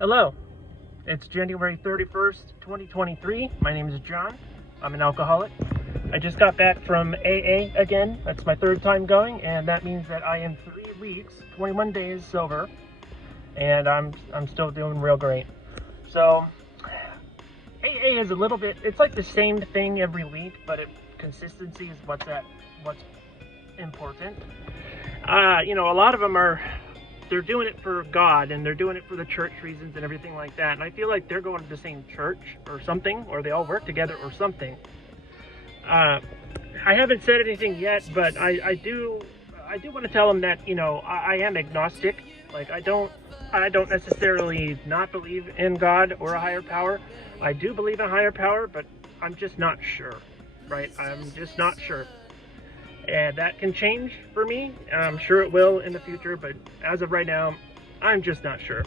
Hello, it's January 31st, 2023. My name is John. I'm an alcoholic. I just got back from AA again. That's my third time going, and that means that I am 3 weeks, 21 days sober, and I'm still doing real great. So, AA is a little bit, it's like the same thing every week, but consistency is what's important. A lot of them they're doing it for God, and they're doing it for the church reasons and everything like that. And I feel like they're going to the same church or something, or they all work together or something. I haven't said anything yet, but I do want to tell them that, I am agnostic. Like, I don't necessarily not believe in God or a higher power. I do believe in a higher power, but I'm just not sure, right? I'm just not sure. And that can change for me. I'm sure it will in the future, but as of right now, I'm just not sure.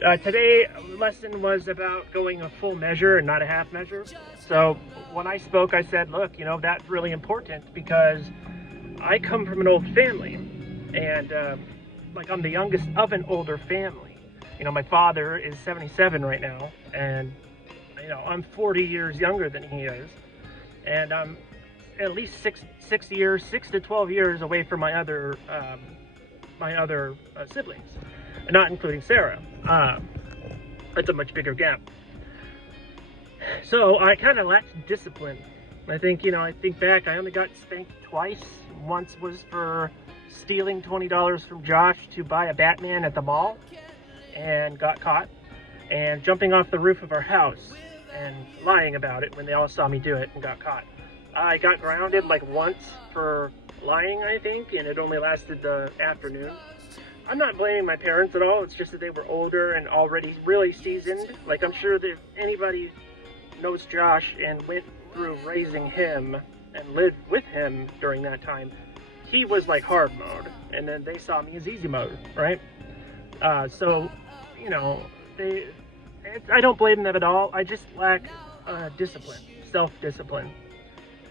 Today lesson was about going a full measure and not a half measure. So when I spoke, I said, look, that's really important because I come from an old family, and I'm the youngest of an older family. My father is 77 right now, and I'm 40 years younger than he is, and I'm at least 6 to 12 years away from my other siblings, not including Sarah. That's a much bigger gap. So I kind of lacked discipline. I think back, I only got spanked twice. Once was for stealing $20 from Josh to buy a Batman at the mall and got caught, and jumping off the roof of our house and lying about it when they all saw me do it and got caught. I got grounded once for lying, I think, and it only lasted the afternoon. I'm not blaming my parents at all. It's just that they were older and already really seasoned. I'm sure that if anybody knows Josh and went through raising him and lived with him during that time, he was hard mode, and then they saw me as easy mode, right? I don't blame them at all. I just lack discipline, self-discipline.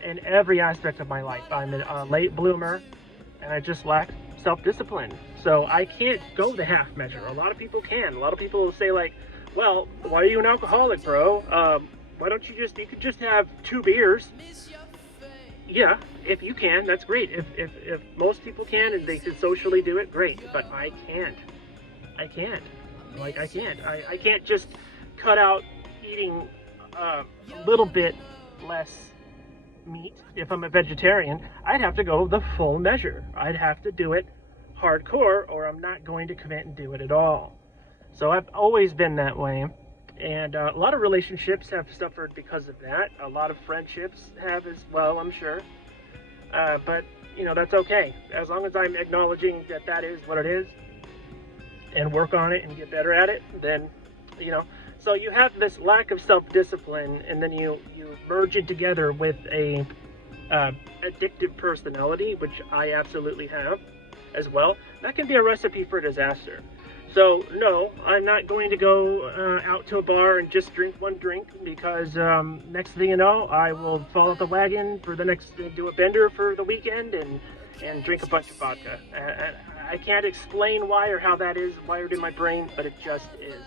In every aspect of my life. I'm a late bloomer, and I just lack self-discipline. So I can't go the half measure. A lot of people can. A lot of people will say well, why are you an alcoholic, bro? Why don't you could just have 2 beers? Yeah, if you can, that's great. If most people can and they can socially do it, great. But I can't. I can't. I can't just cut out eating a little bit less meat. If I'm a vegetarian, I'd have to go the full measure. I'd have to do it hardcore, or I'm not going to commit and do it at all. So I've always been that way, and a lot of relationships have suffered because of that. A lot of friendships have as well, I'm sure. But that's okay, as long as I'm acknowledging that is what it is and work on it and get better at it. Then so you have this lack of self-discipline, and then you merge it together with a addictive personality, which I absolutely have as well. That can be a recipe for disaster. So no, I'm not going to go out to a bar and just drink one drink, because next thing you know, I will fall off the wagon for do a bender for the weekend and drink a bunch of vodka. I can't explain why or how that is wired in my brain, but it just is.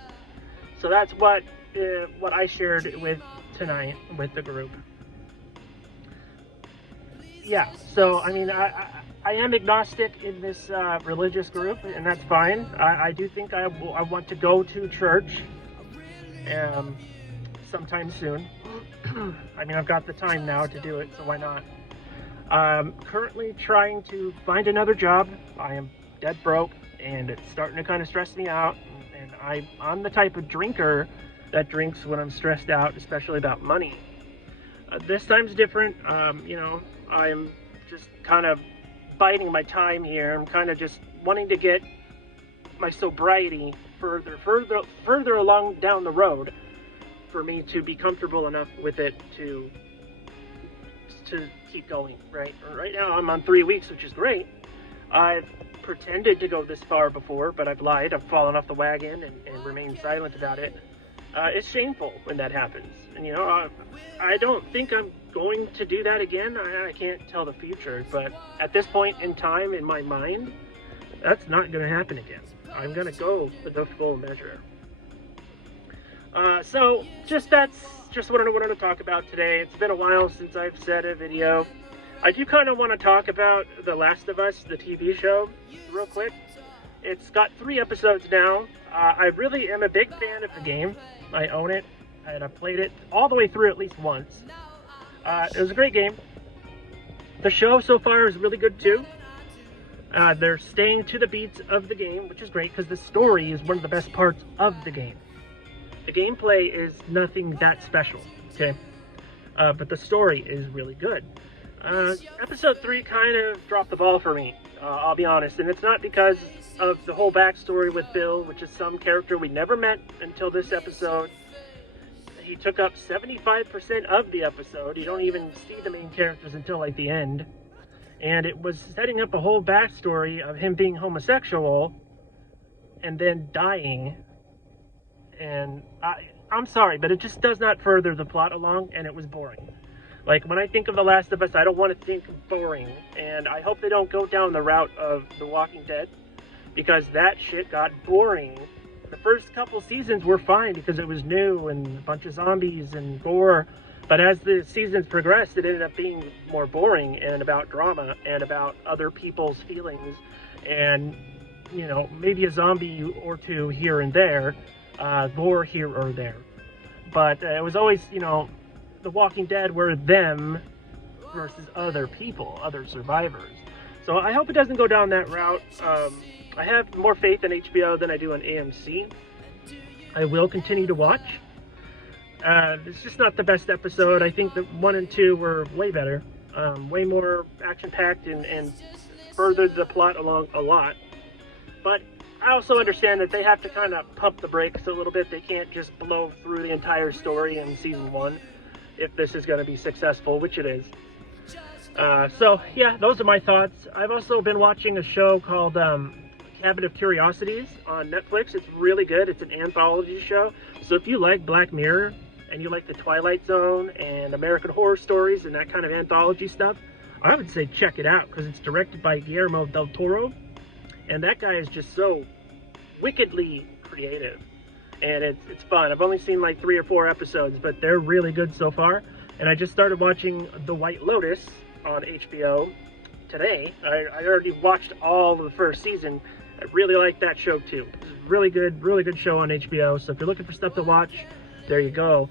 So that's what I shared with tonight with the group. Yeah, so I am agnostic in this religious group, and that's fine. I do think I want to go to church sometime soon. I've got the time now to do it, so why not? Currently trying to find another job. I am dead broke, and it's starting to kind of stress me out. And I'm the type of drinker that drinks when I'm stressed out, especially about money. This time's different. I'm just kind of biding my time here. I'm kind of just wanting to get my sobriety further along down the road for me to be comfortable enough with it to keep going, right? Right now I'm on 3 weeks, which is great. I've pretended to go this far before, but I've lied. I've fallen off the wagon and remained silent about it. It's shameful when that happens. And I don't think I'm going to do that again. I can't tell the future, but at this point in time in my mind, that's not going to happen again. I'm going to go for the full measure. So that's just what I wanted to talk about today. It's been a while since I've said a video. I do kind of want to talk about The Last of Us, the TV show, real quick. It's got 3 episodes now. I really am a big fan of the game. I own it, and I've played it all the way through at least once. It was a great game. The show so far is really good too. They're staying to the beats of the game, which is great because the story is one of the best parts of the game. The gameplay is nothing that special, okay? But the story is really good. Episode 3 kind of dropped the ball for me, I'll be honest. And it's not because of the whole backstory with Bill, which is some character we never met until this episode. He took up 75% of the episode. You don't even see the main characters until like the end. And it was setting up a whole backstory of him being homosexual and then dying. And I'm sorry, but it just does not further the plot along, and it was boring. Like, when I think of The Last of Us, I don't want to think boring. And I hope they don't go down the route of The Walking Dead, because that shit got boring. The first couple seasons were fine because it was new and a bunch of zombies and gore. But as the seasons progressed, it ended up being more boring and about drama and about other people's feelings. And, you know, maybe a zombie or two here and there, gore here or there. But it was always, you know, The Walking Dead were them versus other people, other survivors. So I hope it doesn't go down that route. I have more faith in HBO than I do in AMC. I will continue to watch. It's just not the best episode. I think the 1 and 2 were way better. Way more action-packed and furthered the plot along a lot. But I also understand that they have to kind of pump the brakes a little bit. They can't just blow through the entire story in season 1 if this is going to be successful, which it is. So, yeah, those are my thoughts. I've also been watching a show called Cabinet of Curiosities on Netflix. It's really good. It's an anthology show. So if you like Black Mirror and you like The Twilight Zone and American Horror Stories and that kind of anthology stuff, I would say check it out because it's directed by Guillermo del Toro. And that guy is just so wickedly creative. And it's fun. I've only seen like 3 or 4 episodes, but they're really good so far. And I just started watching The White Lotus on HBO today. I already watched all of the first season. I really like that show too. It's a really good show on HBO. So if you're looking for stuff to watch, there you go.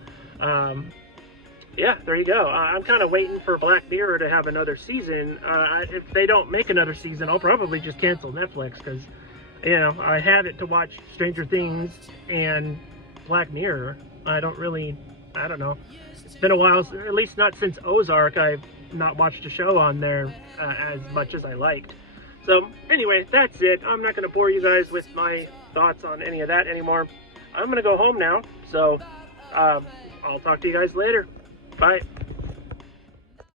Yeah, there you go. I'm kind of waiting for Black Mirror to have another season. If they don't make another season, I'll probably just cancel Netflix because, you know, I have it to watch Stranger Things and Black Mirror. I don't know. It's been a while, at least not since Ozark, I've not watched a show on there as much as I liked. So, anyway, that's it. I'm not going to bore you guys with my thoughts on any of that anymore. I'm going to go home now, so I'll talk to you guys later. Bye.